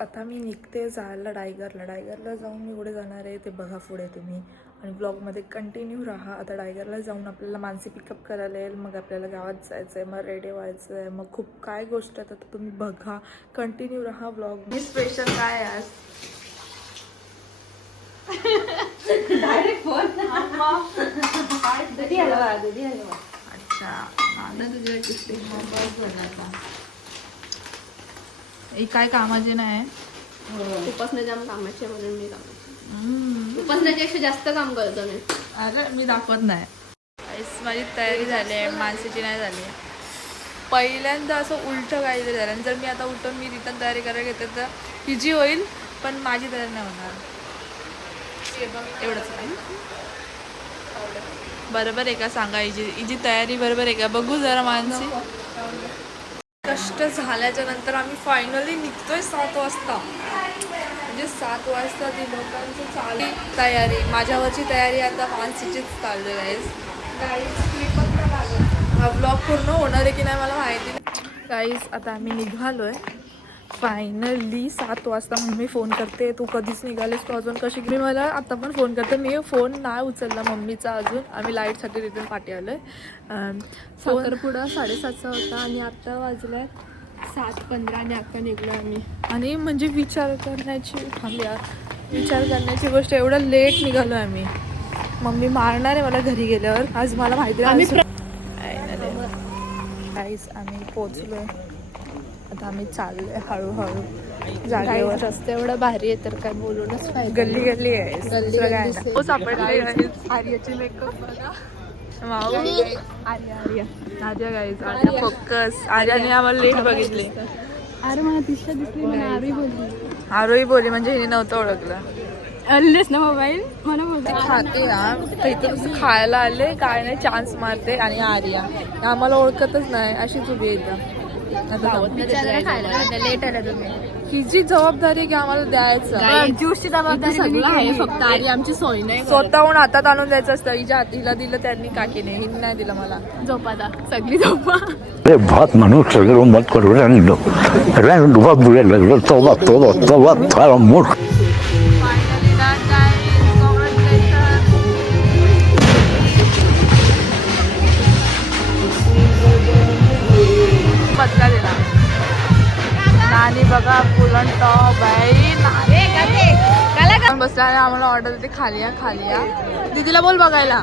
आता मी निघते जायला डायगरला जाऊन मी कुठे जाणार आहे ते बघा पुढे तुम्ही. आणि ब्लॉगमध्ये कंटिन्यू राहा. आता डायगरला जाऊन आपल्याला मानसी पिकअप करायला येईल, मग आपल्याला गावात जायचं आहे, मग रेडी व्हायचं आहे, मग खूप काय गोष्ट आहेत. आता तुम्ही बघा, कंटिन्यू राहा ब्लॉग. मी स्पेशल काय आहे आज डायरेक्ट फोन दुधी हलवा. अच्छा ही काय कामाची नाही. उपासना जाम कामाची म्हणून मी उपासनाच्यापेक्षा जास्त काम करतो मी. अरे मी दाखवत नाही. माझी तयारी झाली आहे, मानसीची नाही झाली. पहिल्यांदा असं उलटं काहीतरी झालं आणि जर मी आता उलटून मी रिटर्न तयारी करायला घेते तर हिची होईल, पण माझी तयारी नाही होणार. एवढंच नाही. बरोबर आहे का सांगा, हिची तयारी बरोबर आहे का बघू जरा. मानसी कष्ट झाल्याच्या नंतर आम्ही फायनली निघतोय 7 वाजता. म्हणजे 7 वाजता ती लोकांची चालू तयारी, माझ्यावरची तयारी आता मानसीचीच चालू आहे. हा ब्लॉग पूर्ण होणार आहे की नाही मला माहिती नाही. गाईज आता आम्ही निघालोय फायनली 7 वाजता. मम्मी फोन करते, तू कधीच निघालीस, तू अजून कशी. मी मला आता पण फोन करते, मी फोन नाही उचलला मम्मीचा अजून. आम्ही लाईटसाठी रिटर्न पाठी आलोय. साखरपुडा 7:30चा होता आणि आता वाजल्या 7:15 आणि आता निघलो आम्ही. आणि म्हणजे विचार करण्याची गोष्ट, एवढं लेट निघालो आम्ही. मम्मी मारणार आहे मला घरी गेल्यावर. आज मला माहिती आहे आम्ही पोचलोय. आता आम्ही चाललोय हळूहळू जागेवर. रस्ता एवढा भारी आहे तर काय बोलूनच पाहिजे. गल्ली आहे. सापडले आर्याची मेकअप बघा. माऊ आर्या गाईज, आर्या फोकस. आर्याने आम्हाला लेट बघितले. अरे मला दिसली मला आरोही बोलली म्हणजे हिने नव्हतं ओळखलं. अल्लेस ना मोबाईल मला बोलते खाते ना इथं खायला आले काय नाही, चान्स मारते. आणि आर्या आम्हाला ओळखतच नाही, अशीच उभी येतं. लेट आला तुम्ही. हिची जबाबदारी की आम्हाला द्यायचं. ज्यूसची जबाबदारी आहे फक्त. आधी आमची सोय नाही. स्वतःहून हातात आणून द्यायचं असतं. हिला दिलं त्यांनी, काकीने. हिने नाही दिलं मला. झोपाता सगळी झोपा. बहुत मनुष्य मत करो मूर्ख. बदला दिला नानी बघा. फुल अँड टॉप आहे. बसला आम्हाला ऑर्डर देते खाली या. दीदीला बोल बघायला.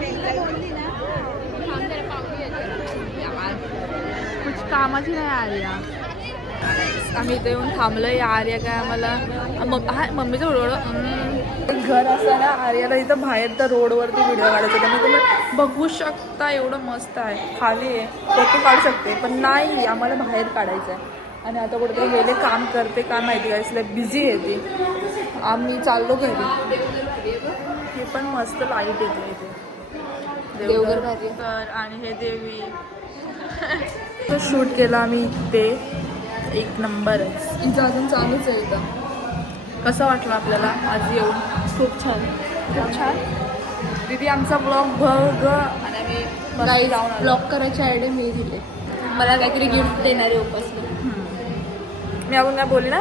कुछ कामाची नाही आर्या. आम्ही इथे येऊन थांबलोय. आर्या काय आम्हाला मम्मीचं घर असं ना. आर्याला इथं बाहेर तर रोडवरती व्हिडिओ काढायचा होता. मग तुम्ही बघू शकता एवढं मस्त आहे. खाली आहे फोटो काढू शकते, पण नाही आम्हाला बाहेर काढायचं आहे. आणि आता कुठेतरी गेले काम करते काय माहिती काय असलं, बिझी आहे ती. आम्ही चाललो घरी. हे पण मस्त लाईट येते इथे देवघर. आणि हे देवी शूट केलं आम्ही इथे. एक नंबर आहे. इथं अजून चालूच आहे. इथं कसं वाटलं आपल्याला आज येऊन? खूप छान. दीदी आमचा ब्लॉग बघ. आणि आम्ही जाऊन ब्लॉग करायची आयडिया मी दिले. मला काहीतरी गिफ्ट देणारे उपासना. मी आपण काय बोलली ना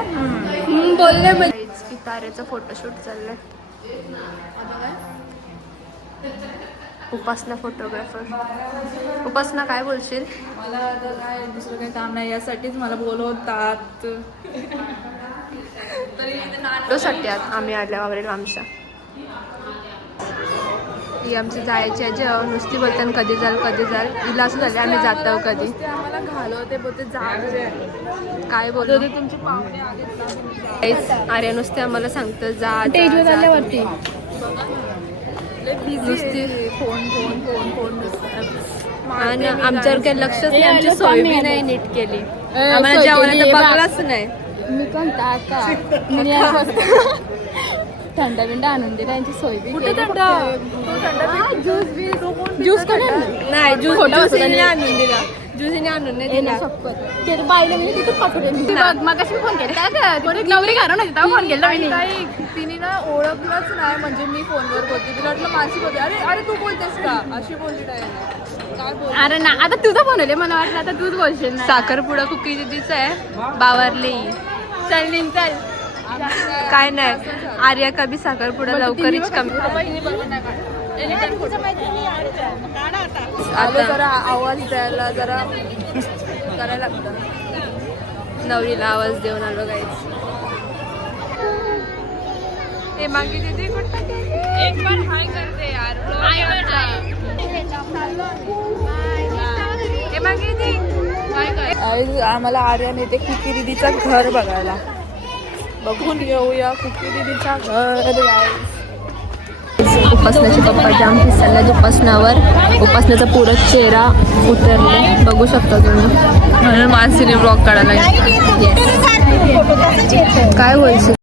बोलले म्हणजे तारेचं फोटोशूट चाललंय. उपासना फोटोग्राफर. उपासना काय बोलशील? मला आता काय दुसरं काही काम नाही, यासाठीच मला बोलवतात. साठी आम्ही आल्या वगैरे आमच्या ही आमची जायची आहे. नुसती बोलताना कधी जाल हिला असं झालं आम्ही जातो कधी. आम्हाला घालवते बोलते काय बोलतो तुमचे पाहुणे आलेत. अरे नुसते आम्हाला सांगतं जा. आल्यावरती नुसती फोन आणि आमच्यावर काही लक्षच नाही. आमची सोय बी नाही नीट केली. आम्हाला जेवणाला बघलाच नाही. मी पण थंडा बिंडा आणून दिला. यांची सोय बी ज्यूस नाही. ज्यूस आणून दिला. ज्यूसीने आणून नाही दिला. ते बाईला मी तिथे पाठवले. मग फोन केला नवरी घरून होती तेव्हा फोन केला. तिने ना ओळखलंच नाही. म्हणजे मी फोनवर बोलते, तिला वाटलं मानसी बोलते. अरे तू बोलतेस का अशी बोलली काय बोल. अरे ना आता तुझं बनवले मला वाटलं आता तूच बोलशील. साखरपुडा कुकी दिदीचा आहे बावरली. चल काय नाही आर्या कभी साखरपुडा लवकरच कमी. आता जरा आवाज द्यायला जरा करायला लागतं. नवरीला आवाज देऊन आलो गाईच. हे मागे दीदी कुठं गेली? एक बार हाय करते यार. हे मागे दी आज आम्हाला आर्या नेते कुकी दीदीचं घर बघायला. बघून येऊया कुकी दीदीचं घर. उपासनाचे पप्पा जाम फिसरले उपासनावर. उपासनाचा पुरा चेहरा उतरले बघू शकता तुम्ही. म्हणून मानसीने ब्लॉग काढायला काय बोलशील?